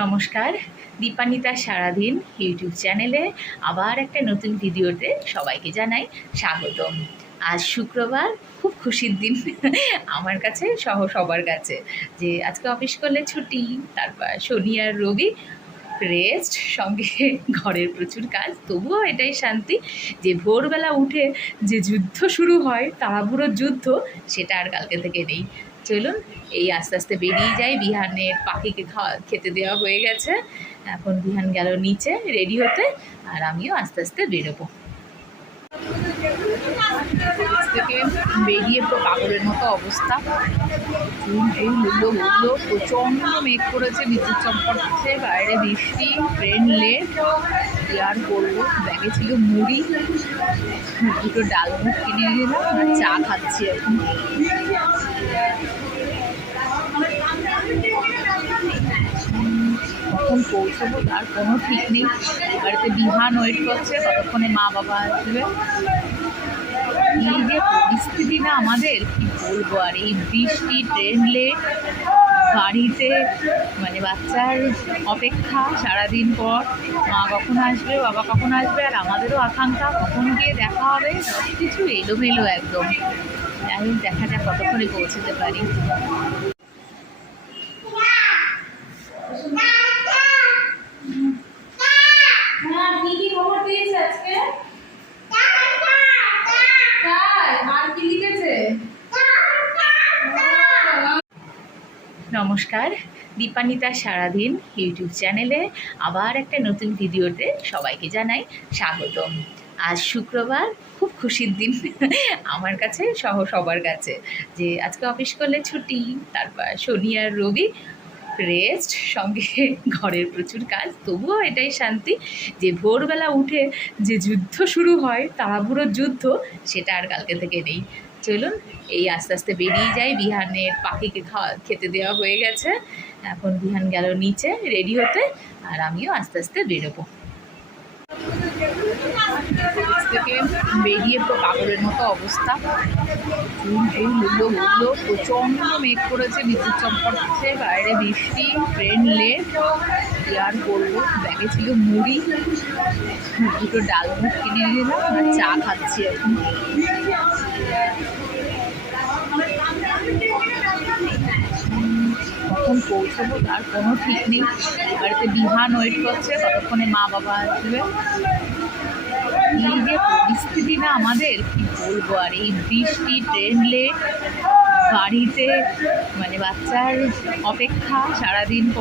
নমস্কার, দীপান্বিতার সারাদিন ইউটিউব চ্যানেলে আবার একটা নতুন ভিডিওতে সবাইকে জানাই স্বাগতম। আজ শুক্রবার, খুব খুশির দিন আমার কাছে সহ সবার কাছে, যে আজকে অফিস করলে ছুটি, তারপর শনি আর রবি রেস্ট, সঙ্গে ঘরের প্রচুর কাজ। তবুও এটাই শান্তি যে ভোরবেলা উঠে যে যুদ্ধ শুরু হয়, তাড়াহুড়োর যুদ্ধ, সেটা আর কালকে থেকে নেই। চলুন এই আস্তে আস্তে বেরিয়ে যাই। বিহানের পাখিকে খেতে দেওয়া হয়ে গেছে, এখন বিহান গেল নিচে রেডি হতে, আর আমিও আস্তে আস্তে বেরোবো। থেকে বেরিয়ে পুরো পাগলের মতো অবস্থা, গুলো প্রচণ্ড মেঘ করেছে, বিদ্যুৎ চমকাচ্ছে, বাইরে বৃষ্টি, ট্রেন লেট। কি আর করবো, ব্যাগে ছিল মুড়ি, দুটো ডালমুখ কিনে নিলাম আর চা খাচ্ছি এখন। কখন পৌঁছবো তার কোনো ঠিক নেই। বাড়িতে বিহান ওয়েট করছে, ততক্ষণে মা বাবা আসবে। এই যে পরিস্থিতি না আমাদের, কি বলবো আর, এই বৃষ্টি, ট্রেন লেট, গাড়িতে মানে বাচ্চার অপেক্ষা সারাদিন পর, মা কখন আসবে, বাবা কখন আসবে, আর আমাদেরও আকাঙ্ক্ষা কখন গিয়ে দেখা হবে। সব কিছু এলোমেলো একদম। যাই হোক, দেখা যাক কতক্ষণে পৌঁছতে পারি। নমস্কার, দীপান্বিতার সারাদিন ইউটিউব চ্যানেলে আবার একটা নতুন ভিডিওতে সবাইকে জানাই স্বাগতম। আজ শুক্রবার, খুব খুশির দিন আমার কাছে সহ সবার কাছে, যে আজকে অফিস করলে ছুটি, তারপর শনি আর রবি রেস্ট, সঙ্গে ঘরের প্রচুর কাজ। তবুও এটাই শান্তি যে ভোরবেলা উঠে যে যুদ্ধ শুরু হয়, তাড়াহুড়োর যুদ্ধ, সেটা আর কালকে থেকে নেই। চলুন এই আস্তে আস্তে বেরিয়ে যাই। বিহানের পাখিকে খেতে দেওয়া হয়ে গেছে, এখন বিহান গেল নিচে রেডি হতে, আর আমিও আস্তে আস্তে বেরোবো। থেকে বেরিয়ে পুরো পাগলের মতো অবস্থা, গুলো প্রচণ্ড মেঘ করেছে, বিদ্যুৎ চমকাচ্ছে, বাইরে বৃষ্টি, ট্রেন লেট। কি আর করবো, ব্যাগে ছিল মুড়ি, দুটো ডালমুখ কিনে নিলাম আর চা খাচ্ছি এখন। কখন পৌঁছবো তার কোনো ঠিক নেই। বাড়িতে বিহান ওয়েট করছে, ততক্ষণে মা বাবা আসবে। এই যে পরিস্থিতি না আমাদের, কি বলবো আর, এই বৃষ্টি, ট্রেন লেট, গাড়িতে মানে বাচ্চার অপেক্ষা সারাদিন পর।